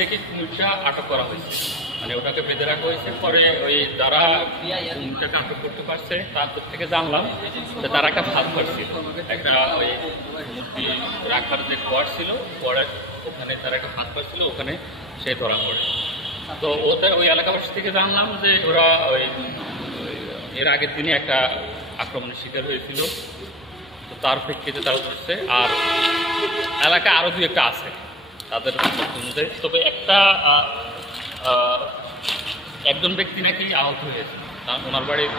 দেখি মুখটা আটক করা হয়েছে, মানে ওটাকে বেঁধে রাখা হয়েছে। পরে ওই যারা মুখটাকে আটক করতে পারছে তাদের থেকে জানলাম যে তারা একটা ফাঁদ পাচ্ছিল, একটা ওই মূর্তি রাখার যে ঘর ছিল ঘরের ওখানে তারা একটা ফাঁদ পাচ্ছিল, ওখানে সে ধরা পড়ে। তো ওই এলাকাবাসী থেকে জানলাম যে ওরা ওই এর আগের দিনে একটা আক্রমণের শিকার হয়েছিল, তো তার প্রেক্ষিতে তারা ধরছে। আর এলাকায় আরও দুই একটা আছে তাদের মধ্যে, তবে একজন ব্যক্তি নাকি আহত হয়েছে, ওনার বাড়ির